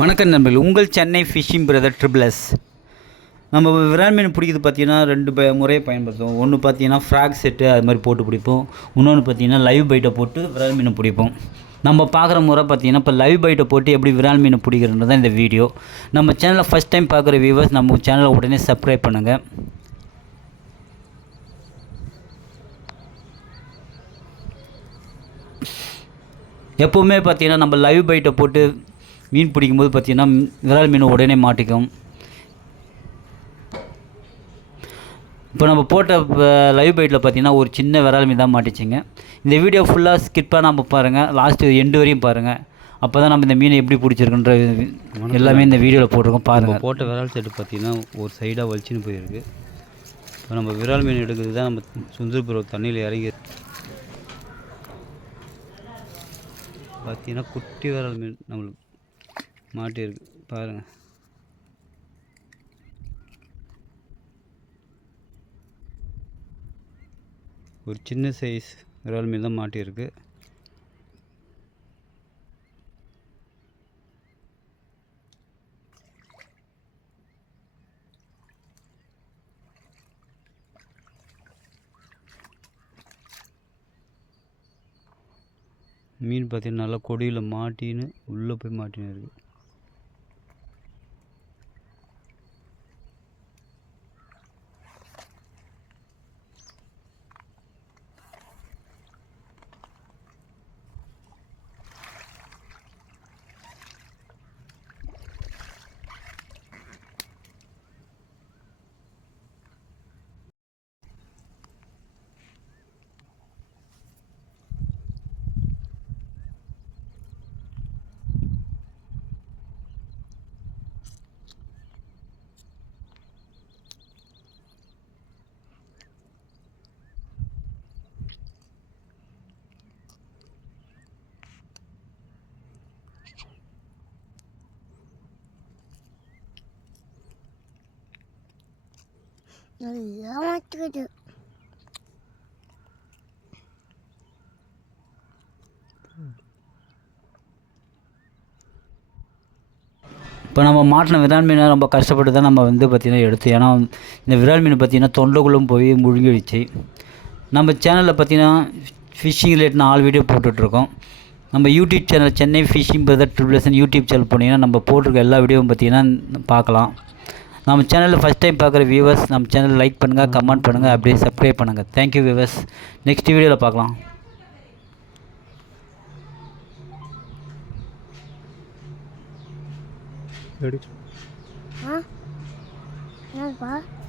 வணக்கம் நண்பர்கள் உங்கள் சென்னை ஃபிஷிங் பிரதர் ட்ரிபிளஸ் நம்ம விரால் மீன் பிடிக்கிறது பார்த்தீங்கன்னா ரெண்டு ப முறையை பயன்படுத்துவோம். ஒன்று பார்த்தீங்கன்னா ஃப்ராக் செட்டு அது மாதிரி போட்டு பிடிப்போம். இன்னொன்று பார்த்தீங்கன்னா லைவ் பைட்டை போட்டு விரால் மீனை பிடிப்போம். நம்ம பார்க்குற முறை பார்த்தீங்கன்னா இப்போ லைவ் பைட்டை போட்டு எப்படி விரால் மீனை பிடிக்கிறன்றது தான் இந்த வீடியோ நம்ம சேனலில் ஃபஸ்ட் டைம் பார்க்குற வியூவர்ஸ் நம்ம சேனலை உடனே சப்ஸ்கிரைப் பண்ணுங்கள் எப்போவுமே பார்த்தீங்கன்னா நம்ம லைவ் பைட்டை போட்டு மீன் பிடிக்கும்போது பார்த்தீங்கன்னா விரால் மீன் உடனே மாட்டிக்கும். இப்போ நம்ம போட்ட லைவ் பைட்டில் பார்த்தீங்கன்னா ஒரு சின்ன விரால் மீன் தான் மாட்டிச்சிங்க. இந்த வீடியோ ஃபுல்லாக ஸ்கிப் பண்ணாமல் பாருங்கள் லாஸ்ட்டு எண்டு வரையும் பாருங்கள் அப்போ தான் நம்ம இந்த மீனை எப்படி பிடிச்சிருக்குன்ற எல்லாமே இந்த வீடியோவில் போட்டிருக்கோம். பாருங்கள் போட்ட விரால் செட்டு பார்த்தீங்கன்னா ஒரு சைடாக வலிச்சுன்னு போயிருக்கு. இப்போ நம்ம விரால் மீன் எடுக்கிறது தான் நம்ம சுந்தரபுரம் தண்ணியில் இறங்கி பார்த்தீங்கன்னா குட்டி விரால் மீன் நம்மளுக்கு மாட்டியிருக்கு பாருங்கள் ஒரு சின்ன சைஸ் விரால் மீன் தான் மாட்டியிருக்கு. மீன் பார்த்தீங்கன்னா நல்லா கொடியில் மாட்டின்னு உள்ளே போய் மாட்டின்னு இருக்குது நல்லா மாற்றுக்குது இப்போ நம்ம மாட்டின விரால் மீனை ரொம்ப கஷ்டப்பட்டு தான் நம்ம வந்து பார்த்திங்கன்னா எடுத்து ஏன்னா இந்த விரால் மீன் பார்த்திங்கன்னா தொண்டைக்குள்ளும் போய் முழுங்கிடுச்சு. நம்ம சேனலில் பார்த்திங்கன்னா ஃபிஷ்ஷிங் ரிலேட் நாலு வீடியோ போட்டுட்ருக்கோம். நம்ம YouTube channel Chennai fishing brother triple S N YouTube channel போனீங்கன்னா நம்ம போட்டிருக்க எல்லா வீடியோவும் பார்த்திங்கன்னா பார்க்கலாம். நம்ம சேனலில் ஃபஸ்ட் டைம் பார்க்குற வியூவர்ஸ் நம்ம சேனல் லைக் பண்ணுங்கள் கமெண்ட் பண்ணுங்கள் அப்படியே சப்ஸ்கிரைப் பண்ணுங்கள் தேங்க்யூ வியூவர்ஸ் நெக்ஸ்ட் வீடியோவில் பார்க்கலாம். ஆ? என்னப்பா ஓ